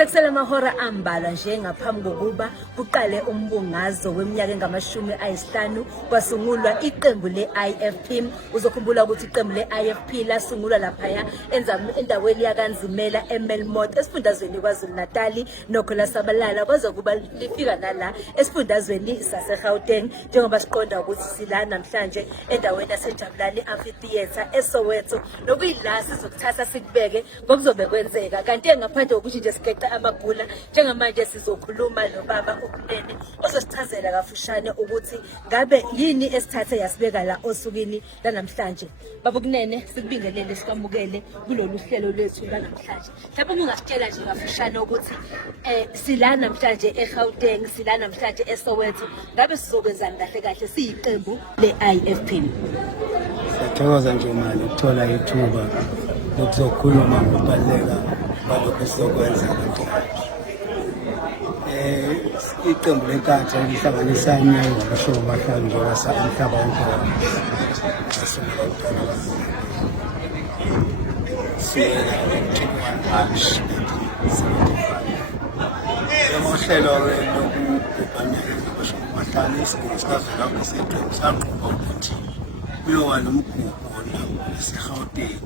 Sekusele amahora ambalwa nje ngaphambi kokuba kuqale umbungazo weminyaka engama-50 kwasungulwa iqembu le-IFP. Uzokhumbula ukuthi iqembu le-IFP lasungulwa laphaya endaweni yaKanzimela eMelmoth esifundazweni KwaZulu Natali, nokho lasabalala kwaze kuba lifika nala esifundazweni saseGauteng, njengoba siqonda ukuthi sila namhlanje endaweni yaseJabulani Amphitheatre eSoweto, nokuyila sizokuthatha sikubeke ngokuzobe kwenzeka. Kanti ngaphandle kokuthi nje sigeqa amabhula, njengamanje sizokhuluma nobaba uMnene ozosichazela kafushane ukuthi ngabe yini esithathe yasibeka la osukwini lanamhlanje. Baba uMnene, sikubingelele sikwamukele kulolu hlelo lwethu lanamhlanje. Mhlawumbe ungasitshela nje kafushane ukuthi sila namhlanje eGauteng, sila namhlanje eSoweto, ngabe sizokwenzani kahle kahle siyiqembu le-IFP? Siyathokoza nje manje ukuthola ithuba lokuzokhuluma ngokubaluleka balokho esizokwenza namhlanje. Iqembu lenkatha lihlanganisa inyanga ngama-50 njengoba umhlaba wonke sasungula ukuthola siyela 21 March 1975. Uhlelo-ke lokubhubhanya ngama-50 isigaba sikazwelonke seqembu sanquma ukuthi kuyoba nomgubho eseGauteng,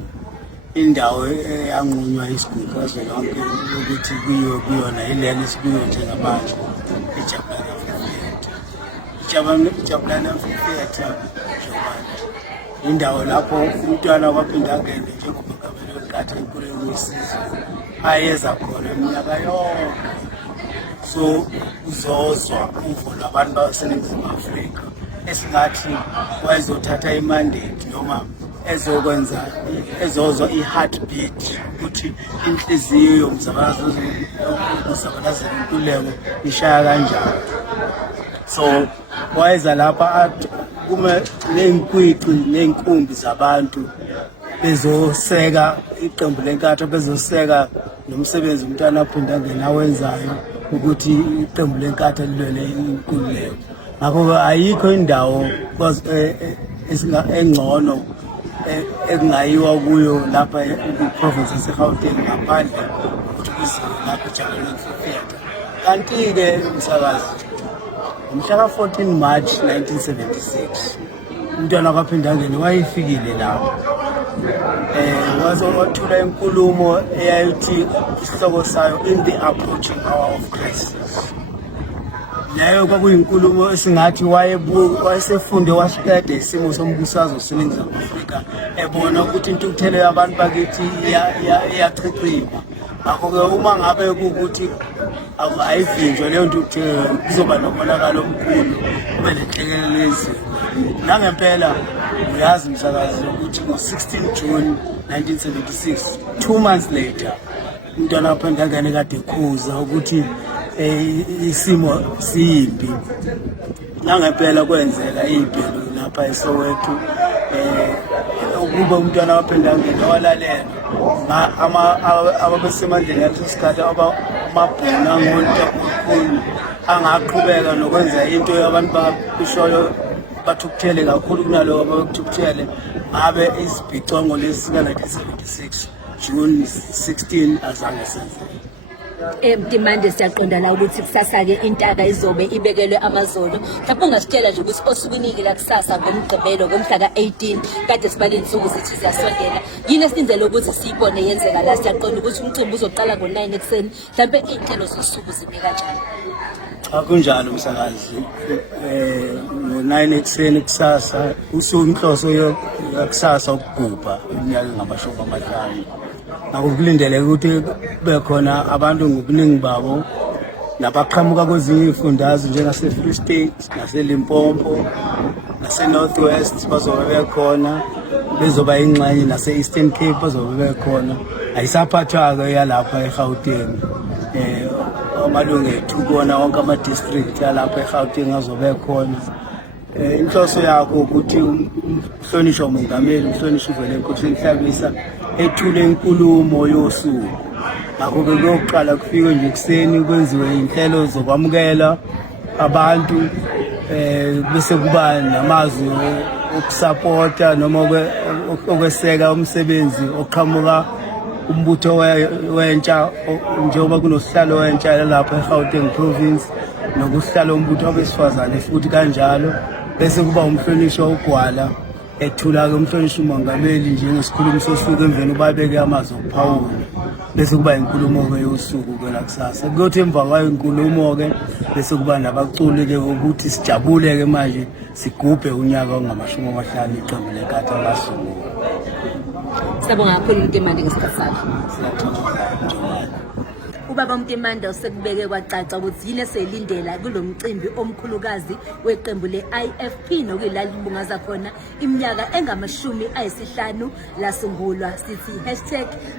indawo eyanqunywa isigaba sikazwelonke ukuthi kuyona ilena esikuyo njengamanje eJabulani Amphitheatre. iJabulani Amphitheatre indawo lapho umntwana waphinda angene njengomongameli wenkatha enkululeko yesizwe ayeza khona iminyaka yonke. So uzozwa uvo lwabantu baseNingizimu Afrika esingathi wayezothatha imandate noma ezozwa i-heartbeat ukuthi inhliziyo yomzabalazo inkululeko ishaya kanjani. So wayeza lapha kume ney'nkwici ney'nkumbi zabantu bezoseka iqembu lenkatha, bezoseka nomsebenzi umntwana aphinda angena awenzayo ukuthi iqembu lenkatha lilwele inkululeko. Ngakho-ke ayikho indawo engcono ekungayiwa kuyo lapha ku-province yaseGauteng ngaphandle ukuthi kuziwe lapha eJabulani Amphitheatre. Kanti-ke msakazi, ngomhla ka-14 March 1976 umntwana kwaphinda angene wayefikile lapho. Wathula inkulumo eyayithi isihloko sayo In the Approaching Hour of Crisis. Leyo kwakuyinkulumo esingathi wayesefunde wasiqeda isimo sombusazwe seNingizimu Afrika, ebona ukuthi intukuthelo yabantu bakithi iyachicima. Ngakho-ke uma ngabe kuwukuthi ayivinjwa leyo ntukuthelo kuzoba nomonakalo omkhulu, kube nenhlekelele yezinga. Nangempela uyazi msakazi ukuthi ngo-16 June 1976, 2 months later, umntwana waphinda angene kade ekhuza ukuthi isimo siyimbi. Nangempela kwenzeka ibhelu lapha eSoweto, ukuba umntwana waphinda angene walalela ababesemandleni yaleso sikhathi amabhunu angolta kakhulu angaqhubeka nokwenza into abantu babishoyo bathukuthele kakhulu kunaloko abakuthukuthele. Ngabe isibhicongo lesi sika-1976 June 16 azange senzeke. Mtimande, siyaqonda la ukuthi kusasa-ke intaka izobe ibekelwe amazolo. Mhlawumbe ungasitshela nje ukuthi osukwini la kusasa ngomgqibelo ngomhla ka-18 kade sibale insuku zithi ziyasondela, yini esilindele ukuthi siyibone yenzeka la? Siyaqonda ukuthi umcimbi uzoqala ngo-9 ekuseni, mhlawumbe iy'nhlelo zosuku zime kanjani? Akunjalo msakazi, ngo-9 ekuseni kusasa usuku inhloso yakusasa ukugubha iminyaka engama-50. Ngakho kulindeleke ukuthi kube khona abantu ngobuningi babo nabaqhamuka kwezinye iy'fundazwe njengase-Free State, nase-Limpopo, nase-North West bazobe bekhona, bezoba yingxenye nase-Eastern Cape bazobe bekhona. Ayisaphathwa-ke yalapha eGauteng. Amalungu ethu kona wonke ama-district yalapha eGauteng azobe khona. Inhloso yakho ukuthi uhlonishwe umongameli, uhlonishwe uvele enkothini Hlabisa, ethule inkulumo yosuku. Ngakho-ke kuyoqala kufikwe nje ekuseni kwenziwe inhlelo zokwamukela abantu, bese kuba namazwi okusapota noma okweseka umsebenzi oqhamuka umbutho wentsha njengoba kunosihlalo wentsha lapha eGauteng province nokuhlala umbutho wabesifazane futhi kanjalo bese kuba umhlonishwa ugwala ethula-ke umhlonishwa umongameli njengesikhulumi sosuku emveni babeke amazwi okuphawula bese kuba inkulumo-ke yosuku-ke lakusasa kuyothi emva kwayo inkulumo-ke bese kuba nabaculi-ke ukuthi sijabule-ke manje sigubhe unyaka ongama-50 iqembu lekata lasungulwa. Siyabonga kakhulu uMtimande ngesikhathi sakho. Siyathokoza. Ubaba Mtimande usekubeke kwacaca ukuthi yini eseyilindela kulo mcimbi omkhulukazi weqembu le-IFP nokuyila libungaza khona iminyaka engama-50 lasungulwa. Sithi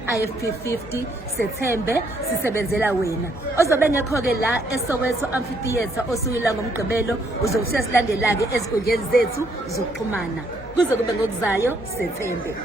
#IFP50 Sethembe sisebenzela wena. Ozobe ngekho-ke la eSoweto Amphitheatre osukela ngoMgqibelo uzokusiya silandela-ke ezinkundleni zethu zokuxhumana. Kuze kube ngokuzayo Sethembe.